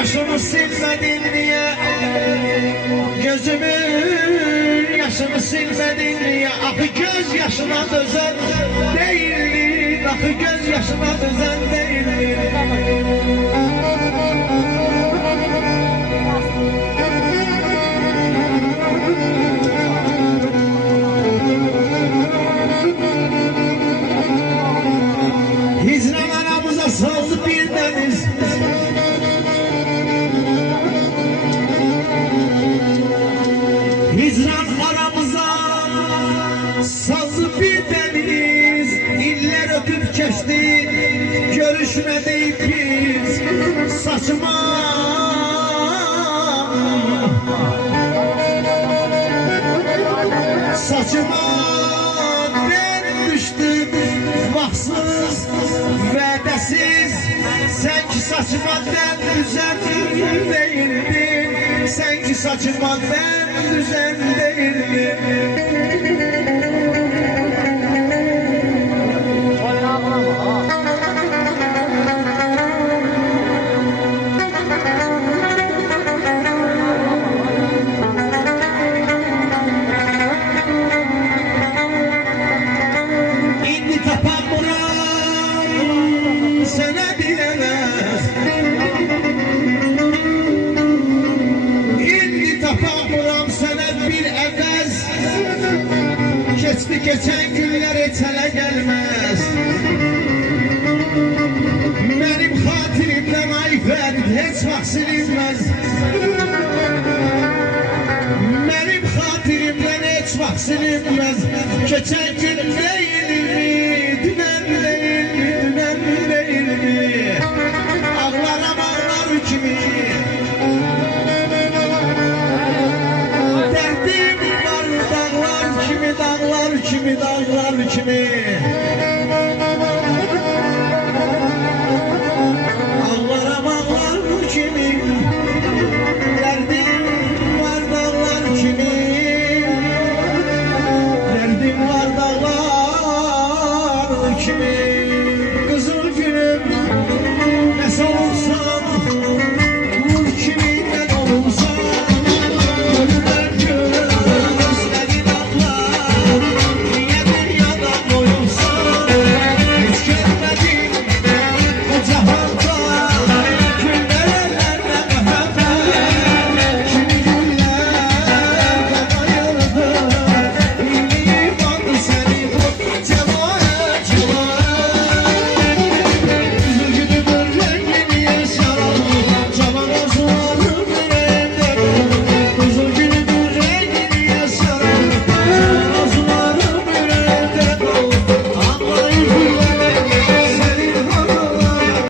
yaşımı silmedin niye? Gözümün yaşını silmedin niye? Akı göz yaşına dözen değildin, akı göz yaşına dözen değildin. Hicran aramıza saldı bir deniz. Hicran aramıza saldı bir deniz. İller öpüp geçti, görüşmedik biz. Saçma ben düştüm, vaxtsız, vədəsiz. Sen ki saçma ben düzen değildin, sen ki saçma ben düzen değildin. Geçti geçen günler etele gelmez. Benim hatirimden ayfer hiç vaxt silinmez. Benim hatirimden hiç vaxt silinmez. Geçen günler